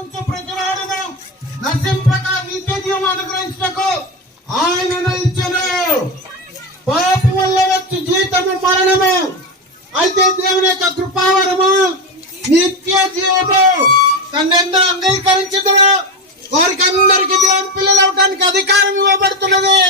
లోకముంచు ప్రతివాడును నశింపక నిత్య జీవం అనుగ్రహించటకు ఆయనను ఇచ్చెను. పాపం వల్ల వచ్చి జీవితము మరణము, అయితే దేవుని యొక్క కృపావరము నిత్య జీవము. తనెందుకు అంగీకరించదురు వారికి అందరికి దేవుని పిల్లలు అవడానికి అధికారం ఇవ్వబడుతున్నది.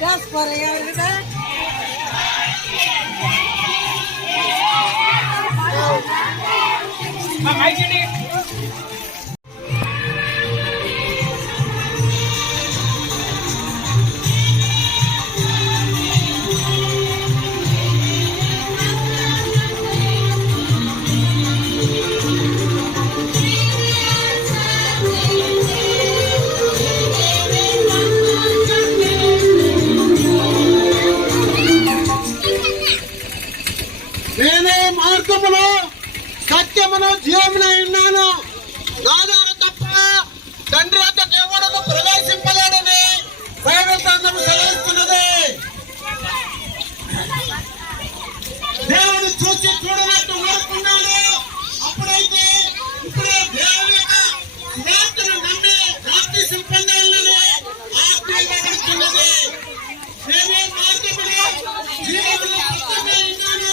Just for నేనే మార్గమును సత్యమును జీవమునై ఉన్నాను. నా ద్వారా తప్ప తండ్రి వద్దకు ఎవడూ ప్రవేశింపలేడని బైబిల్ గ్రంథం సెలవిస్తున్నది. దేవుని చూసి చూడనట్టు ఊరుకున్నాను. అప్పుడైతే ఇప్పుడే దేవుని యొక్క సువార్తను నమ్మి బాప్తిసం పొందాలని ఆజ్ఞాపించుతున్నది. నేనే మార్గమును జీవమును సత్యమై ఉన్నాను.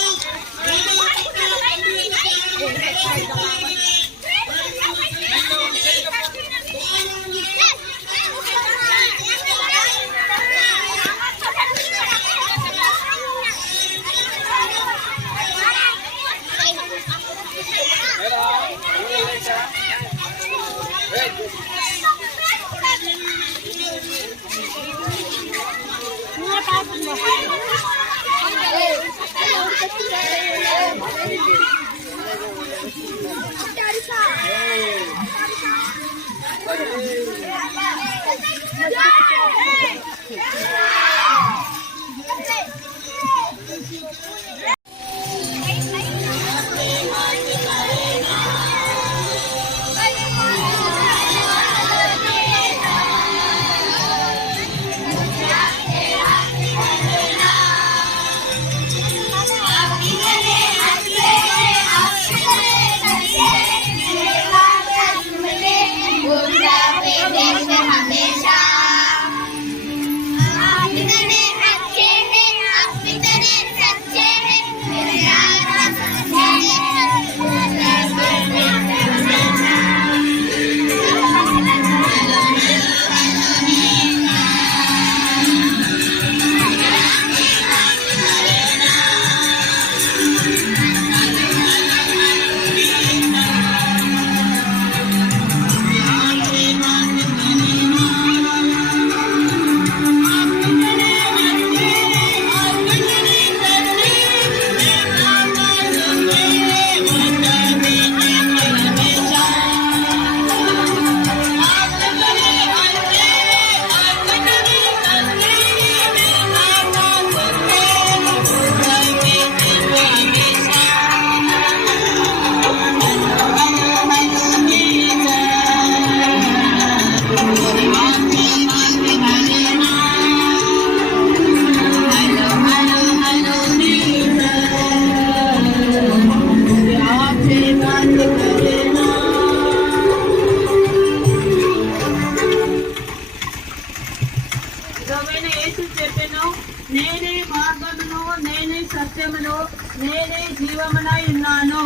నేనే మార్గమును, నేనే సత్యమును, నేనే జీవమునై ఉన్నాను.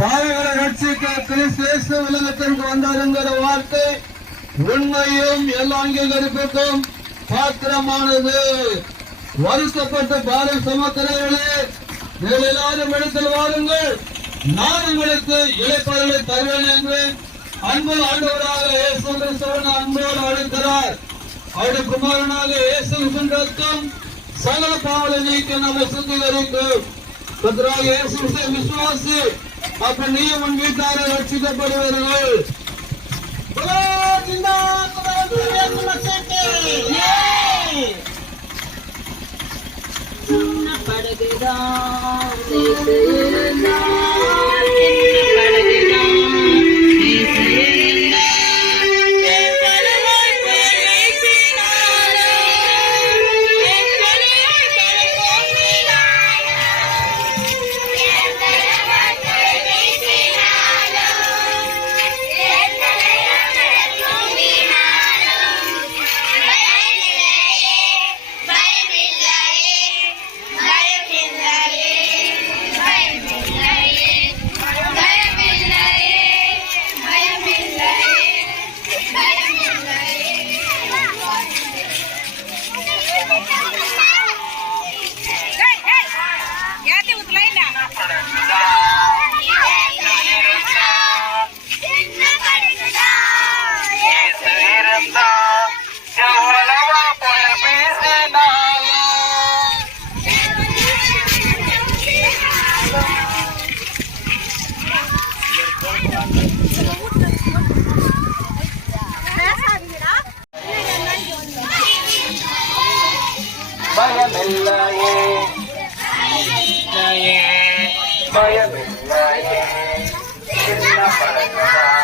பாவங்களை ரட்சிக்க கிறிஸ்து இயேசு உலகத்திற்கு வந்தார் என்கிற வார்த்தை உண்மையும் எல்லா அங்கீகரிப்புக்கும் பாத்திரமானது. வருத்தப்பட்ட பாரம் சுமக்கிறவர்களே, நீங்கள் எல்லாரும் இடத்தில் வாருங்கள், நான் உங்களுக்கு இளைப்பாறுதலை தருவேன் என்று அன்பு ஆண்டவராக இயேசு கிறிஸ்துவின் அன்போடு அழைக்கிறார். அவருடைய குமாரனாக இயேசு ரத்தம் சகல பாவலை நீக்கி நம்மை சுத்திகரிக்கும். கர்த்தராகிய இயேசு கிறிஸ்துவின் விசுவாசி, அப்ப நீயும் உன் வீட்டாரை ரட்சிக்கப்படுவீர்கள். சின்ன படகுதான் இயேசு இருந்தார், சின்ன படகுதான் இயேசு இருந்தார். எத்தனையாய் பேசினாரோ, எத்தனையாய் கலங்கோங்கினாரோ, எத்தனையாய் பேசினாரோ, எத்தனையாய் கலங்கோங்கினாரோ, பயமில்லையே, பயமில்லையே, சின்ன படகுதான்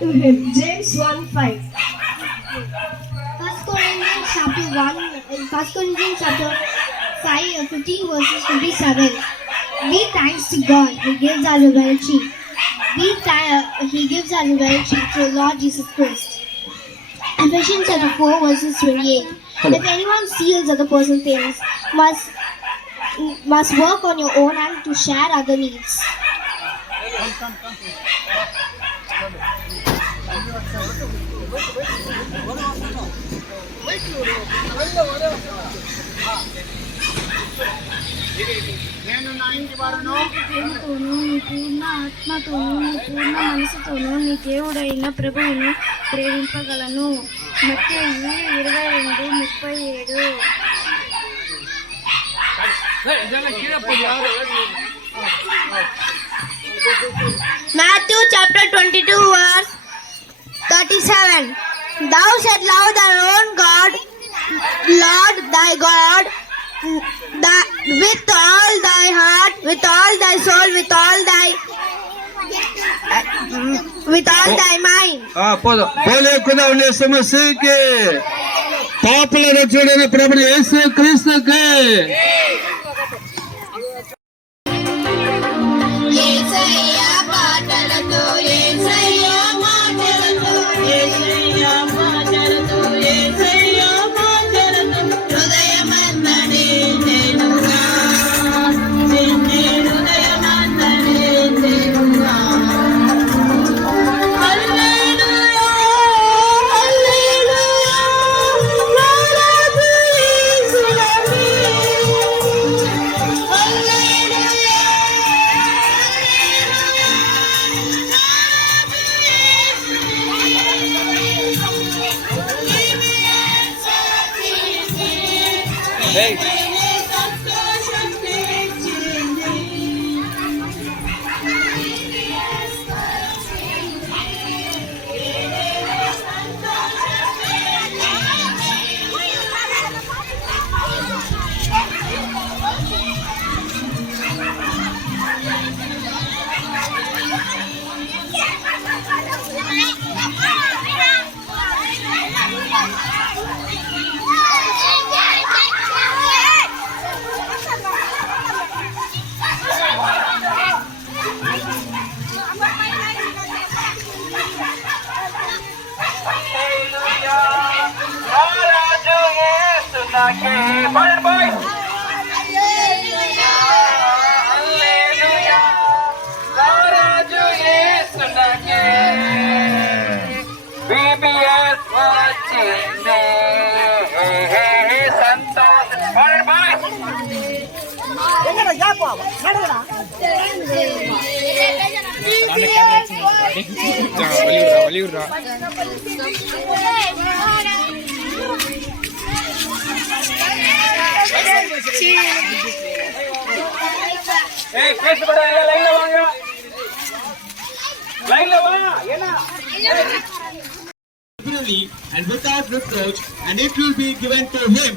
to him. James 1:5. 1 Corinthians chapter 5, 15 verses 27. Be thanks to God, He gives us a well cheap. He gives us a well cheap through Lord Jesus Christ. Ephesians chapter 4 verses 28. If anyone steals other person's things, must work on your own and to share other needs. నేను నా ఇంటి వారును నీకు నా ఆత్మతోనూ నీ పూర్ణ మనసుతోనూ నీ దేవుడైన ప్రభువును ప్రేమింపగలను. మత్తయి 22:37. Matthew chapter 22 verse 37. Thou shalt love thy own God, Lord thy God, with all thy heart, with all thy soul, with all thy mind. పోదాం పోలేకుండా ఉండే సమస్యకి పాపల రక్షకుడైన ప్రభువు యేసు క్రీస్తుకి యేసయ్యా పాటలతో యేసయ్యా మాటలతో యేసయ్యా మాటలతో యేసయ్యా మాటలతో హృదయమందనే నేనుగా నిన్నే హృదయమందనే దేవుడా. హల్లెలూయా హల్లెలూయా నారాజు యేసువే. హల్లెలూయా రాజు యేసు నాకే బాయ్ బాయ్ హల్లెలూయా రాజు యేసు నాకే బీబీఎస్ వచ్చింది సంతోషం బాయ్ బాయ్ ஏய் பேச படாத லைன்ல வாங்க லைன்ல வா ஏனா and without reproach, and it will be given to him.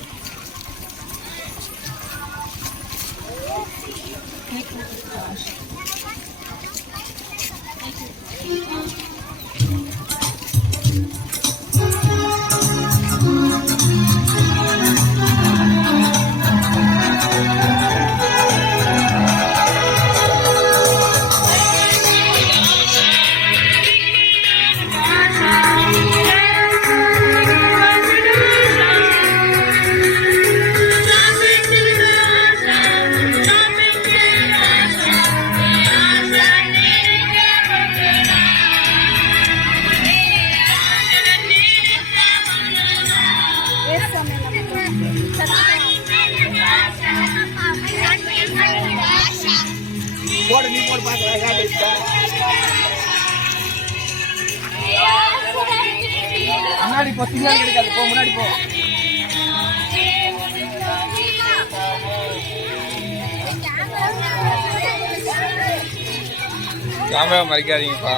முன்னாடி போ சிக்னல் கிடைக்காது போ முன்னாடி போ கேமரா மறைக்காதீங்கப்பா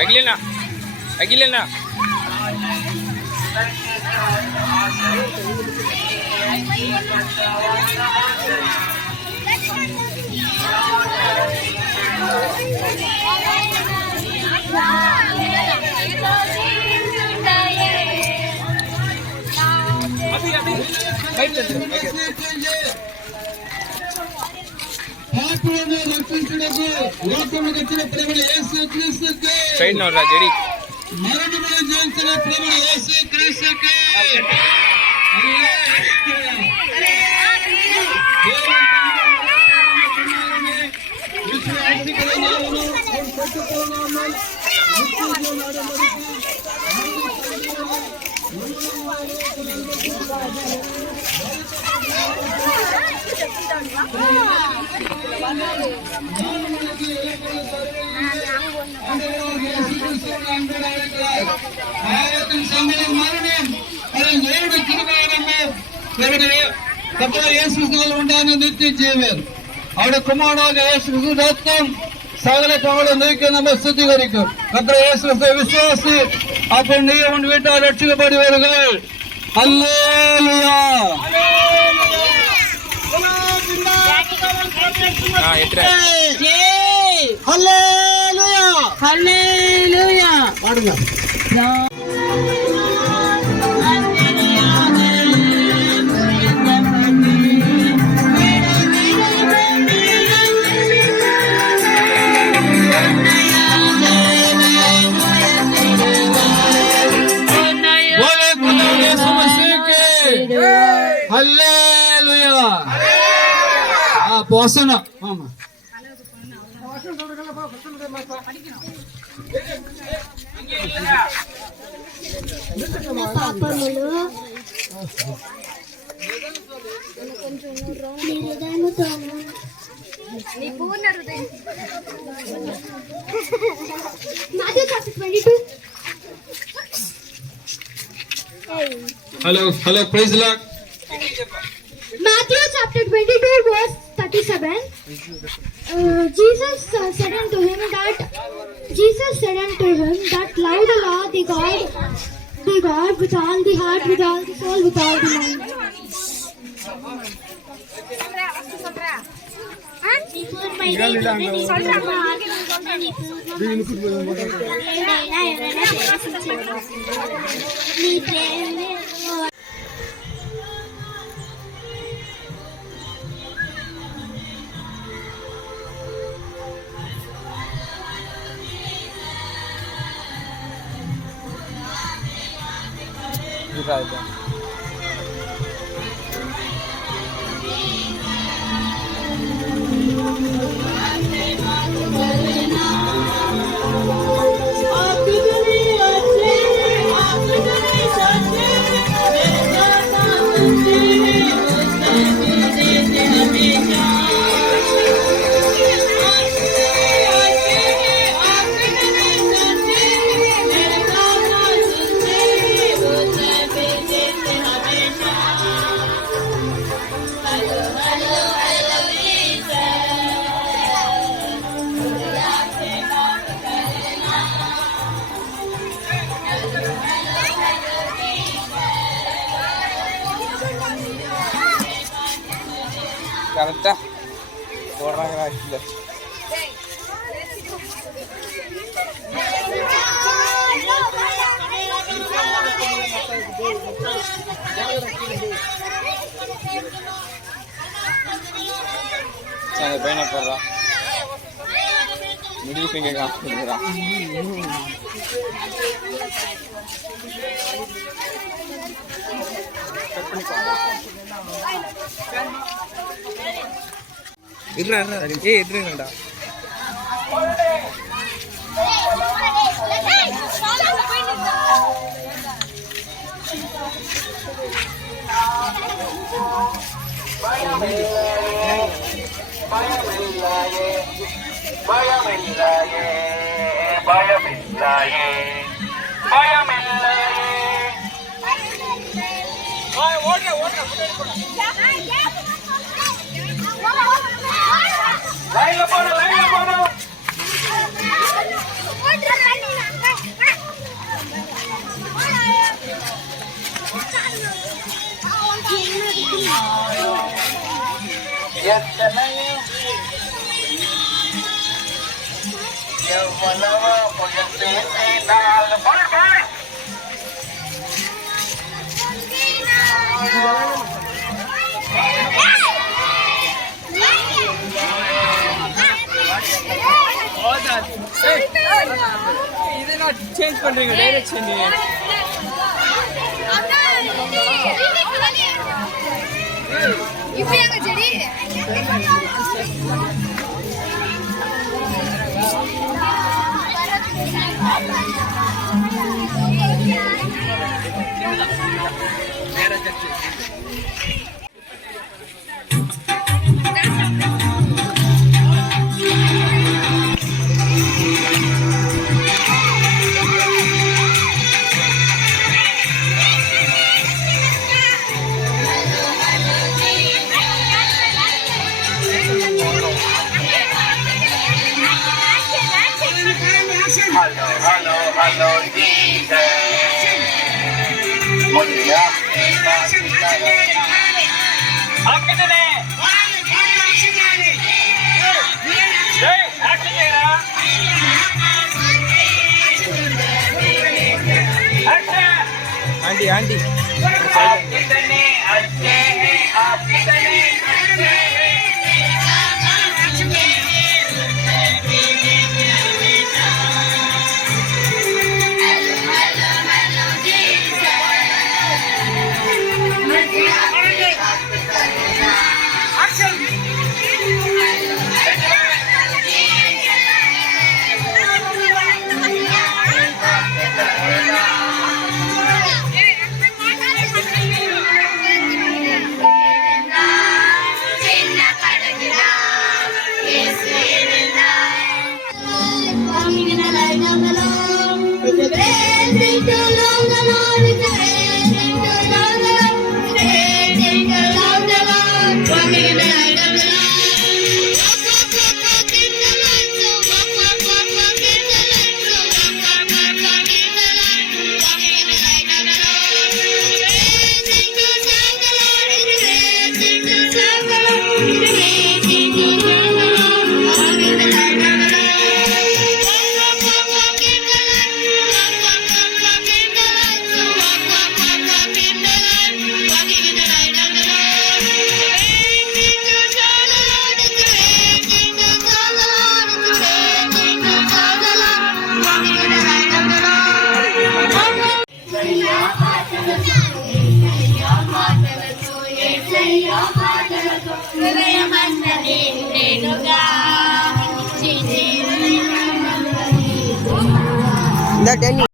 அகிலண்ணா அகிலண்ணா పాపులను రక్షించుటకు లోకమునకు వచ్చిన ప్రభువు యేసు క్రీస్తుకే సైడ్ నోడ్రా జడి మరణమును జయించిన ప్రభువు యేసు క్రీస్తుకే ഉണ്ടാകുന്ന നിത്യജീവൻ അവിടെ കുമാരനായ യേശു രക്തം സകല പാവം നീക്കി നമ്മെ ശുദ്ധീകരിക്കും കർത്താവ് യേശു വിശ്വാസി അപ്പോൾ നീ അവൻ വീട്ടാൽ രക്ഷിക്കപ്പെടി വരിക ഹല്ലേലൂയ ఎట్రా హల్లేలూయా హల్లెలూయా పాడుగా హల్లేలూయా పోసన పాపములు నీ హృదయముతోను Matthew chapter 22. Hello praise Lord Matthew chapter 22 verse 37. Jesus said unto him that love the Lord the God with all the heart, with all the soul, with all the mind. కరెక్టా చూడడానికి రాసింది సరే పైన పోరా మిడిల్ ఫింగర్ కాస్తుందిరా ఎదురుండా சேஞ்ச் பண்றீங்க டைரக்ஷன் இப்போ எங்க செடி Hello, Jesus. ஆண்டி ஆண்டி இந்த 10